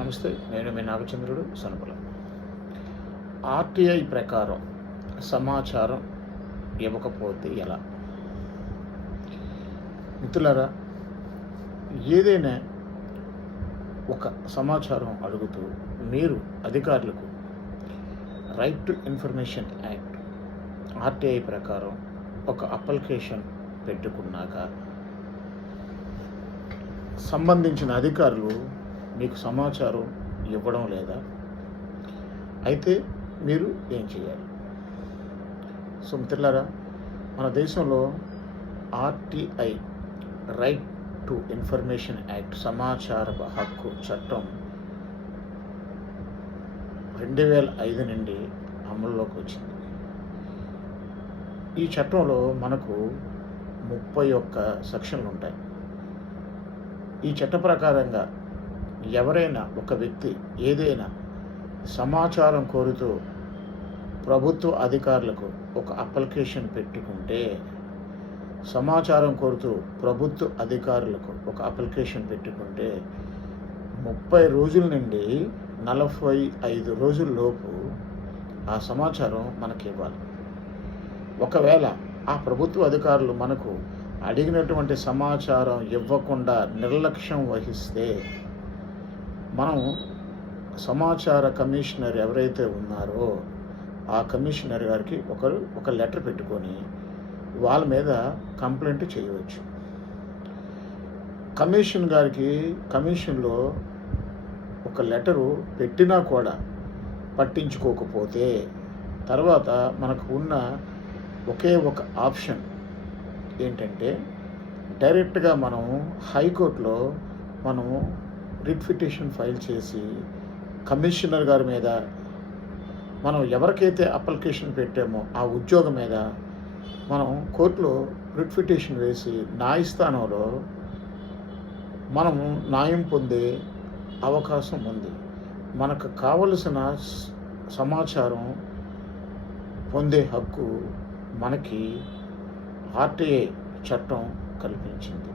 నమస్తే, నేను మీ నాగచంద్రుడు సనుపుల. ఆర్టీఐ ప్రకారం సమాచారం ఇవ్వకపోతే ఎలా? మిత్రులారా, ఏదైనా ఒక సమాచారం అడుగుతూ మీరు అధికారులకు right to information act RTI ప్రకారం ఒక అప్లికేషన్ పెట్టుకున్నాక సంబంధించిన అధికారులు మీకు సమాచారం ఇవ్వడం లేదా? అయితే మీరు ఏం చేయాలి? సో మిత్రులారా, మన దేశంలో RTI right to information act సమాచార హక్కు చట్టం 2005 నుండి అమల్లోకి వచ్చింది. ఈ చట్టంలో మనకు 31 సెక్షన్లు ఉంటాయి. ఈ చట్ట ప్రకారంగా ఎవరైనా ఒక వ్యక్తి ఏదైనా సమాచారం కోరుతూ ప్రభుత్వ అధికారులకు ఒక అప్లికేషన్ పెట్టుకుంటే, ప్రభుత్వ అధికారులకు ఒక అప్లికేషన్ పెట్టుకుంటే 30 రోజుల నుండి 45 రోజుల్లోపు ఆ సమాచారం మనకి ఇవ్వాలి. ఒకవేళ ఆ ప్రభుత్వ అధికారులు మనకు అడిగినటువంటి సమాచారం ఇవ్వకుండా నిర్లక్ష్యం వహిస్తే, మనం సమాచార కమిషనర్ ఎవరైతే ఉన్నారో ఆ కమిషనర్ గారికి ఒక లెటర్ పెట్టుకొని వాళ్ళ మీద కంప్లైంట్ చేయవచ్చు. కమిషన్లో ఒక లెటరు పెట్టినా కూడా పట్టించుకోకపోతే, తర్వాత మనకు ఉన్న ఒకే ఒక ఆప్షన్ ఏంటంటే, డైరెక్ట్గా మనం హైకోర్టులో రిట్ పిటిషన్ ఫైల్ చేసి కమిషనర్ గారి మీద, మనం ఎవరికైతే అప్లికేషన్ పెట్టామో ఆ ఉద్యోగం మీద మనం కోర్టులో రిట్ పిటిషన్ వేసి న్యాయస్థానంలో మనం న్యాయం పొందే అవకాశం ఉంది. మనకు కావలసిన సమాచారం పొందే హక్కు మనకి ఆర్టీఐ చట్టం కల్పించింది.